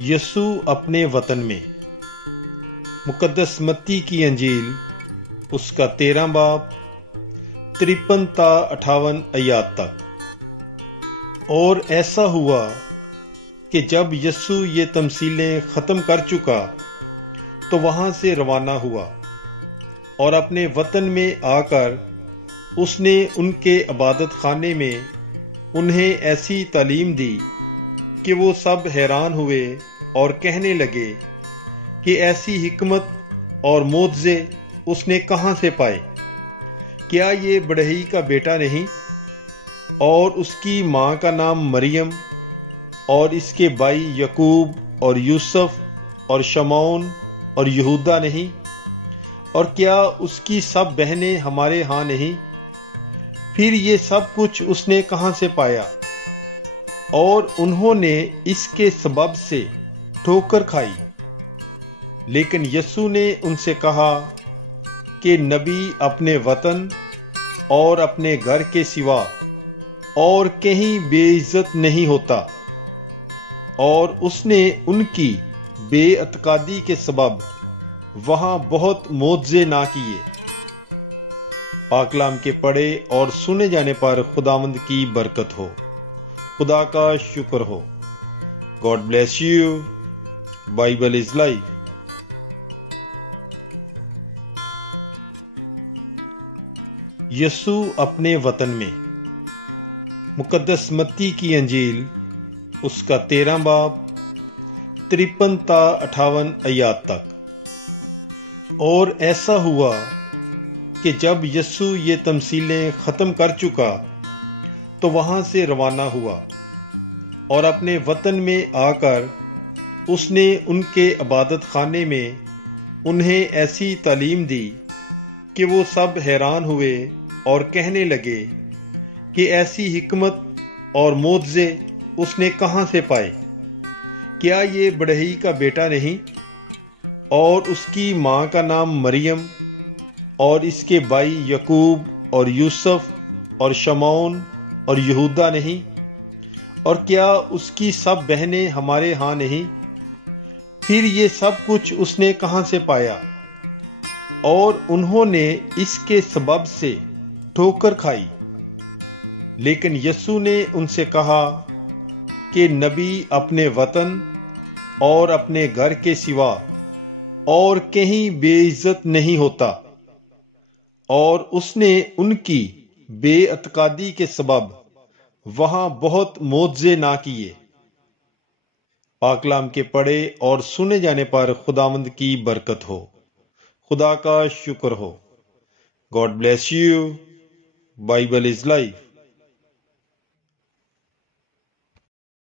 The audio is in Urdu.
یسوع اپنے وطن میں۔ مقدس متی کی انجیل اس کا 13 باب 53 تا 58 آیات تک۔ اور ایسا ہوا کہ جب یسوع یہ تمثیلیں ختم کر چکا تو وہاں سے روانہ ہوا، اور اپنے وطن میں آ کر اس نے ان کے عبادت خانے میں انہیں ایسی تعلیم دی کہ وہ سب حیران ہوئے اور کہنے لگے کہ ایسی حکمت اور معجزے اس نے کہاں سے پائے؟ کیا یہ بڑھئی کا بیٹا نہیں؟ اور اس کی ماں کا نام مریم اور اس کے بھائی یعقوب اور یوسف اور شمعون اور یہودا نہیں؟ اور کیا اس کی سب بہنیں ہمارے ہاں نہیں؟ پھر یہ سب کچھ اس نے کہاں سے پایا؟ اور انہوں نے اس کے سبب سے ٹھوکر کھائی۔ لیکن یسوع نے ان سے کہا کہ نبی اپنے وطن اور اپنے گھر کے سوا اور کہیں بے عزت نہیں ہوتا، اور اس نے ان کی بے اعتقادی کے سبب وہاں بہت معجزے نہ کیے۔ پاک کلام کے پڑھے اور سنے جانے پر خداوند کی برکت ہو۔ خدا کا شکر ہو۔ God bless you. Bible is life. یسوع اپنے وطن میں۔ مقدس متی کی انجیل اس کا 13 باب 53 تا 58 آیات تک۔ اور ایسا ہوا کہ جب یسوع یہ تمثیلیں ختم کر چکا تو وہاں سے روانہ ہوا، اور اپنے وطن میں آ کر اس نے ان کے عبادت خانے میں انہیں ایسی تعلیم دی کہ وہ سب حیران ہوئے اور کہنے لگے کہ ایسی حکمت اور معجزے اس نے کہاں سے پائے؟ کیا یہ بڑھئی کا بیٹا نہیں؟ اور اس کی ماں کا نام مریم اور اس کے بھائی یعقوب اور یوسف اور شمعون اور یہودا نہیں؟ اور کیا اس کی سب بہنیں ہمارے ہاں نہیں؟ پھر یہ سب کچھ اس نے کہاں سے پایا؟ اور انہوں نے اس کے سبب سے ٹھوکر کھائی۔ لیکن یسوع نے ان سے کہا کہ نبی اپنے وطن اور اپنے گھر کے سوا اور کہیں بے عزت نہیں ہوتا، اور اس نے ان کی بے اعتقادی کے سبب وہاں بہت معجزے نہ کیے۔ پاک کلام کے پڑھے اور سنے جانے پر خداوند کی برکت ہو۔ خدا کا شکر ہو۔ God bless you. Bible is life.